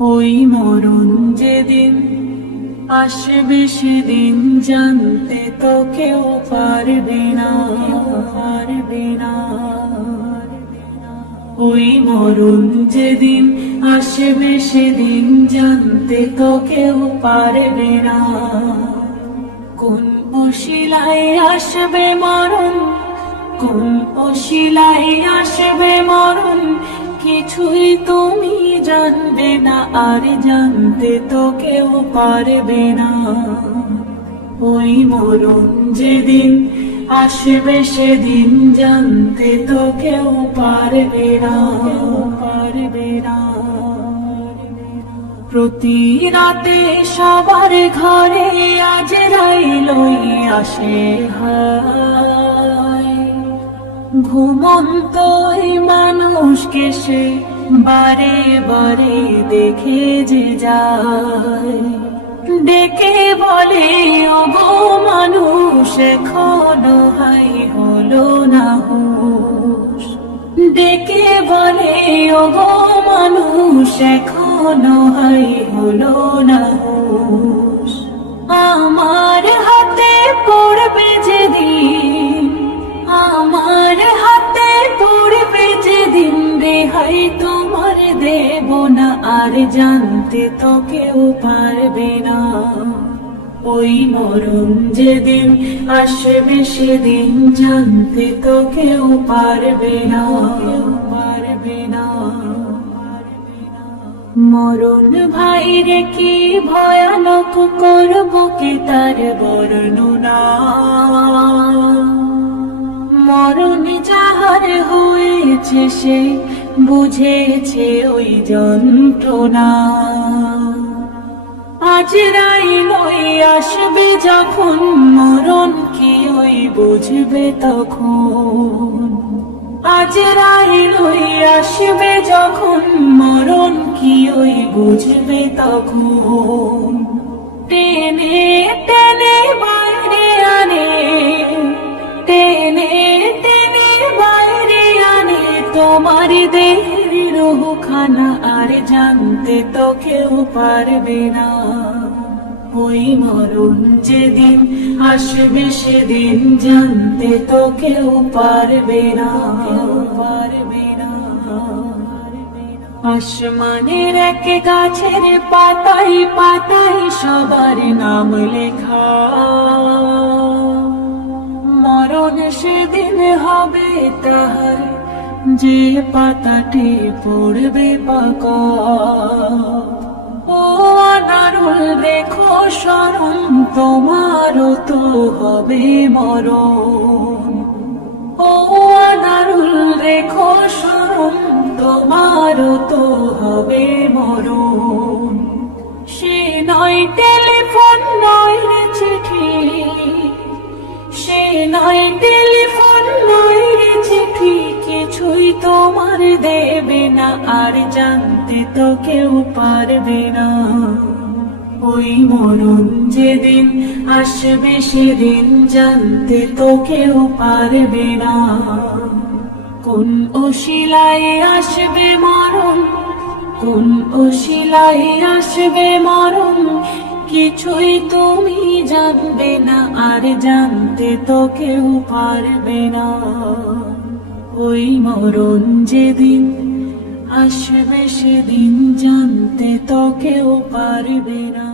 ওই মরণ যেদিন আসবে সেদিন জানতে তো কেউ পারবে না, পারবে না। ওই মরণ যেদিন আসবে সেদিন জানতে তো কেউ পারবে না। কোন অশিলায় আসবে মরণ, কোন অশিলায় আসবে মরণ, কিছুই তুমি জানবে না, আর জানতে তো কেউ পারবে না। ওই মরণ যেদিন আসবে সেদিন জানতে তো কেউ পারবে না, পারবে না। প্রতি রাতে সবার ঘরে আজরাইলই আসে হায়, ঘুমন্ত এই মানুষকে সে বারে বারে দেখে যে যায়, ডেকে বলে ওগো মানুষ এখনো হাই হলো না হুঁশ, ডেকে বলে ওগো মানুষ এখনো হাই হলো না হুঁশ। আমার হাতে পড়বে যেদিন, আমার হাতে পড়বে যেদিন, রেহাই তোমার দেব না, আর জানতে তো কেউ পারবে না। ওই মরণ যেদিন আসবে সেদিন জানতে তো কেউ পারবে না, কেউ পারবে না। মরণ ভাইরে কি ভয়ানক করব কি তার বর্ণনা, মরণ যাহার হয়েছে সে বুঝেছে ওই যন্ত্রণা। আজরাইলই আসবে যখন মরণ কি ওই বুঝবে তখন, আজরাইলই আসবে যখন মরণ কি ওই বুঝবে তখন। টেনে টেনে বাইরে আনে, টেনে টেনে বাইরে আনে তোমার দেহের রূহখানা, আর জানতে তো কেউ পারবে না। ওই মরণ যেদিন আসবে সেদিন জানতে তো কেউ পারবে না, কেউ পারবে না। আসমানের এক গাছের পাতায় পাতায় সবার নাম লেখা, মরণ সেদিন হবে তাহার যে পাতাটি পড়বে পাকা। ও আনারুল দেখো শরণ, তোমারও তো হবে মরণ। ও আনারুল দেখো শরণ, তোমারও তো হবে মরণ। সে নয় টেলিফোন নয় রে চিঠি, সে নয় টেলিফোন নয় রে চিঠি, কিছুই তোমার দেবে না, আর জানতে তো কেউ পারবে না। ওই মরণ যেদিন আসবে সেদিন জানতে তো কেউ পারবে না। কোন অশিলায় আসবে মরণ, কোন অশিলায় আসবে মরণ, কিছুই তুমি জানবে না, আর জানতে তো কেউ পারবে না। ওই মরণ যেদিন আসবে সেদিন জানতে তো কেউ পারবে না।